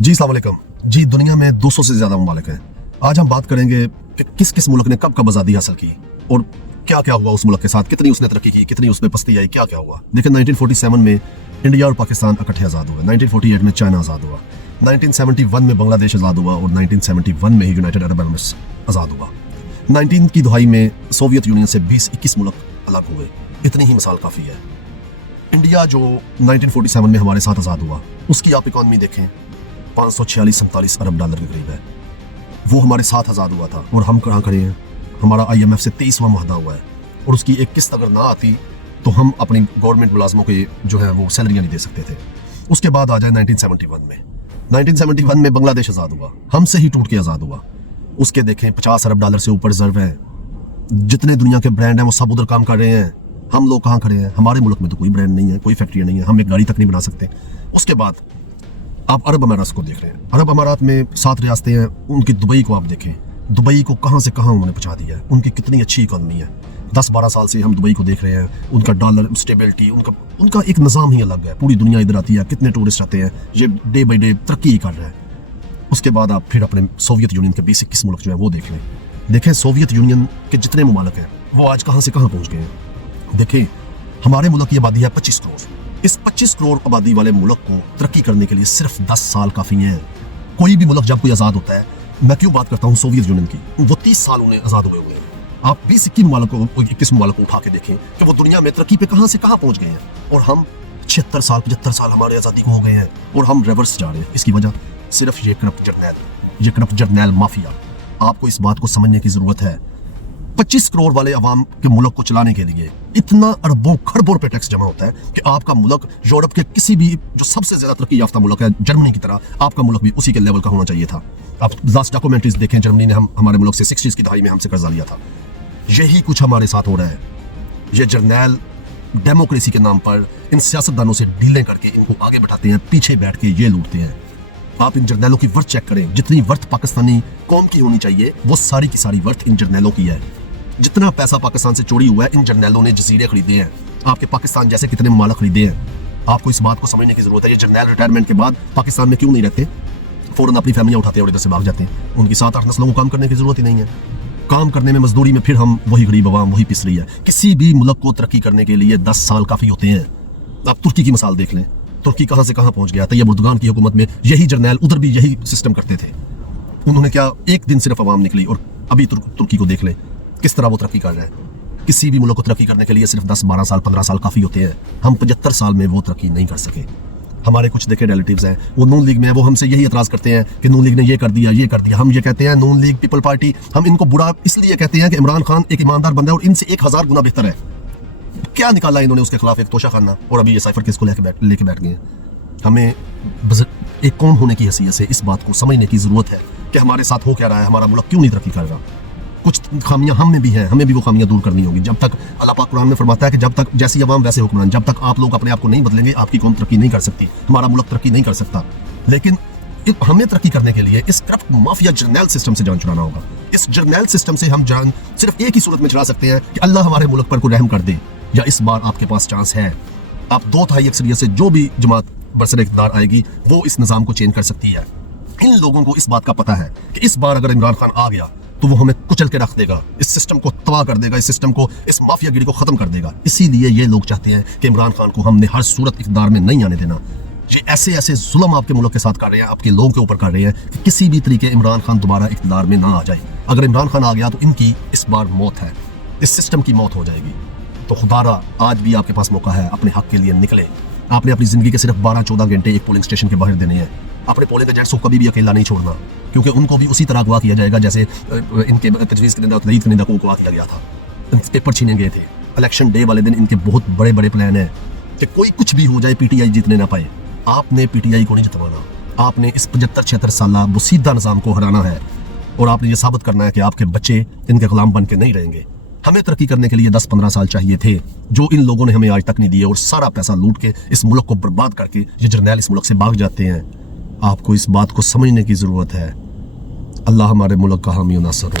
जी अस्सलाम वालेकुम। जी दुनिया में 200 से ज़्यादा ममालिक हैं। आज हम बात करेंगे कि किस किस मुल्क ने कब कब आज़ादी हासिल की और क्या क्या हुआ उस मुल्क के साथ, कितनी उसने तरक्की की, कितनी उसमें पस्ती आई, क्या क्या हुआ। देखिए 1947 में इंडिया और पाकिस्तान इकट्ठे आज़ाद हुए, 1948 में चाइना आज़ाद हुआ, 1971 में बांग्लादेश आज़ाद हुआ और 1971 में ही यूनाइटेड अरब एमिरेट्स आज़ाद हुआ। 19 की दहाई में सोवियत यूनियन से 20-21 मुल्क अलग हुए। इतनी ही मिसाल काफ़ी है। इंडिया जो 1947 में हमारे साथ आज़ाद हुआ, उसकी आप इकॉनमी देखें 546-47 अरब डॉलर के करीब है। वो हमारे साथ आज़ाद हुआ था और हम कहाँ खड़े हैं। हमारा IMF से 23वां मुआहदा हुआ है और उसकी एक किस्त अगर ना आती तो हम अपनी गवर्नमेंट मुलाजमों के जो है वो सैलरियाँ नहीं दे सकते थे। उसके बाद आ जाए 1971 में। 1971 में बांग्लादेश आज़ाद हुआ, हमसे ही टूट के आज़ाद हुआ। उसके देखें 50 अरब डॉलर से ऊपर रिजर्व है। जितने दुनिया के ब्रांड हैं वो सब उधर काम कर रहे हैं। हम लोग कहाँ खड़े हैं। हमारे मुल्क में तो कोई ब्रांड नहीं है, कोई फैक्ट्रियाँ नहीं है, हम एक गाड़ी तक नहीं बना सकते। उसके बाद आप अरब अमारात को देख रहे हैं। अरब अमारात में 7 रियासतें हैं। उनकी दुबई को आप देखें, दुबई को कहाँ से कहाँ उन्होंने पहुँचा दिया है। उनकी कितनी अच्छी इकॉनमी है। 10-12 साल से हम दुबई को देख रहे हैं। उनका डॉलर स्टेबिलिटी, उनका एक निज़ाम ही अलग है। पूरी दुनिया इधर आती है, कितने टूरिस्ट आते हैं, ये डे बाई डे तरक्की ही कर रहा है। उसके बाद आप फिर अपने सोवियत यूनियन के 20-21 मुल्क जो है वो देख लें। देखें सोवियत यूनियन के जितने ममालिक हैं वो आज कहाँ से कहाँ पहुँच गए हैं। देखें हमारे मुल्क की आबादी है 25 करोड़। इस 25 करोड़ आबादी वाले मुल्क को तरक्की करने के लिए सिर्फ 10 साल काफ़ी हैं। कोई भी मुल्क जब कोई आज़ाद होता है, मैं क्यों बात करता हूँ सोवियत यूनियन की, वो 30 साल उन्हें आज़ाद हुए हुए हैं। आप 20-21 ममालिक को उठा के देखें कि वो दुनिया में तरक्की पे कहाँ से कहाँ पहुँच गए हैं और हम 76 साल 75 साल हमारे आज़ादी को हो गए हैं और हम रिवर्स जा रहे हैं। इसकी वजह सिर्फ ये करप्ट जर्नैल माफिया। आपको इस बात को समझने की ज़रूरत है। 25 करोड़ वाले अवाम के मुल्क को चलाने के लिए इतना अरबों खरबों रुपए टैक्स जमा होता है कि आपका मुल्क यूरोप के किसी भी जो सबसे ज्यादा तरक्की याफ्ता मुल्क है जर्मनी की तरह, आपका मुल्क भी उसी के लेवल का होना चाहिए था। आप लास्ट डॉक्यूमेंट्रीज देखें, जर्मनी ने हमारे मुल्क से 60s की दहाई में हमसे कर्जा लिया था। यही कुछ हमारे साथ हो रहा है। ये जर्नैल डेमोक्रेसी के नाम पर इन सियासतदानों से डीलें करके इनको आगे बैठाते हैं, पीछे बैठ के ये लूटते हैं। आप इन जर्नैलों की वर्थ चेक करें। जितनी वर्थ पाकिस्तानी कौम की होनी चाहिए वो सारी की सारी वर्थ इन जर्नैलों की है। जितना पैसा पाकिस्तान से चोरी हुआ है इन जर्नैलों ने जजीरे खरीदे हैं। आपके पाकिस्तान जैसे कितने ममालिक खरीदे हैं। आपको इस बात को समझने की जरूरत है। ये जर्नैल रिटायरमेंट के बाद पाकिस्तान में क्यों नहीं रहते, फौरन अपनी फैमिलियां उठाते हैं और इधर से भाग जाते हैं। उनकी 7-8 नस्लों को काम करने की जरूरत ही नहीं है। काम करने में, मजदूरी में फिर हम वही गरीब अवाम वही पिस रही है। किसी भी मुल्क को तरक्की करने के लिए 10 साल काफी होते हैं। आप तुर्की की मिसाल देख लें, तुर्की कहाँ से कहाँ पहुंच गया। तैयब उर्दुगान की हुकूमत में यही जर्नैल उधर भी यही सिस्टम करते थे। उन्होंने क्या एक दिन सिर्फ अवाम निकली और अभी तुर्की को देख लें किस तरह वो तरक्की कर रहा है। किसी भी मुल्क को तरक्की करने के लिए सिर्फ 10-12 साल 15 साल काफ़ी होते हैं। हम 75 साल में वो तरक्की नहीं कर सके। हमारे कुछ देखे रिलेटिव्स हैं, वो नून लीग में है, वो हमसे यही एतराज़ करते हैं कि नून लीग ने ये कर दिया ये कर दिया। हम ये कहते हैं नून लीग पीपल पार्टी, हम इनको बुरा इसलिए कहते हैं कि इमरान खान एक ईमानदार बंदा है और इनसे 1000 गुना बेहतर है। क्या निकाला इन्होंने उसके खिलाफ, एक तोशा खाना, और अभी ये साइफर केस को लेके बैठ गए। हमें एक कौम होने की हैसियत से इस बात को समझने की ज़रूरत है कि हमारे साथ हो क्या रहा है, हमारा मुल्क क्यों नहीं तरक्की कर रहा। कुछ खामियां हम में भी हैं, हमें भी वो खामियां दूर करनी होगी। जब तक अल्लाह पाक कुरान में फरमाता है कि जब तक जैसी अवाम वैसे हुक्मरान, जब तक आप लोग अपने आप को नहीं बदलेंगे आपकी कौम तरक्की नहीं कर सकती, हमारा मुल्क तरक्की नहीं कर सकता। लेकिन हमें तरक्की करने के लिए इस करप्ट माफिया जर्नैल सिस्टम से जान छुड़ाना होगा। इस जर्नैल सिस्टम से हम जान सिर्फ एक ही सूरत में छुड़ा सकते हैं कि अल्लाह हमारे मुल्क पर कोई रहम कर दे, या इस बार आपके पास चांस है। आप 2/3 अक्सरियत से जो भी जमात बरसर इक़्तिदार आएगी वो इस निज़ाम को चेंज कर सकती है। इन लोगों को इस बात का पता है कि इस बार अगर इमरान खान आ गया तो वो हमें कुचल के रख देगा, इस सिस्टम को तबाह कर देगा, इस सिस्टम को, इस माफियागिरी को खत्म कर देगा। इसीलिए ये लोग चाहते हैं कि इमरान खान को हमने हर सूरत इक़्तिदार में नहीं आने देना। ये ऐसे ऐसे जुल्म आपके मुल्क के साथ कर रहे हैं, आपके लोगों के ऊपर कर रहे हैं कि किसी भी तरीके इमरान खान दोबारा इक़्तिदार में ना आ जाए। अगर इमरान खान आ गया तो इनकी इस बार मौत है, इस सिस्टम की मौत हो जाएगी। तो खुदारा आज भी आपके पास मौका है, अपने हक के लिए निकले। आपने अपनी जिंदगी के सिर्फ 12-14 घंटे एक पोलिंग स्टेशन के बाहर देने हैं। अपने पोलिंग एजेंट्स को कभी भी अकेला नहीं छोड़ना, क्योंकि उनको भी उसी तरह अगवा किया जाएगा जैसे इनके तजवीज़ के निंदा को अगवा किया गया था। पेपर छीने गए थे। इलेक्शन डे वाले दिन इनके बहुत बड़े बड़े प्लान हैं कि कोई कुछ भी हो जाए PTI जीतने ना पाए। आपने PTI को नहीं जितवाना, आपने इस 75-76 साल बुसीदा निज़ाम को हराना है और आपने ये साबित करना है कि आपके बच्चे इनके गुलाम बन के नहीं रहेंगे। हमें तरक्की करने के लिए 10-15 साल चाहिए थे, जो इन लोगों ने हमें आज तक नहीं दिए, और सारा पैसा लूट के इस मुल्क को बर्बाद करके ये जर्नैल इस मुल्क से भाग जाते हैं। आपको इस बात को समझने की ज़रूरत है। अल्लाह हमारे मुल्क का हामी और नासर हो।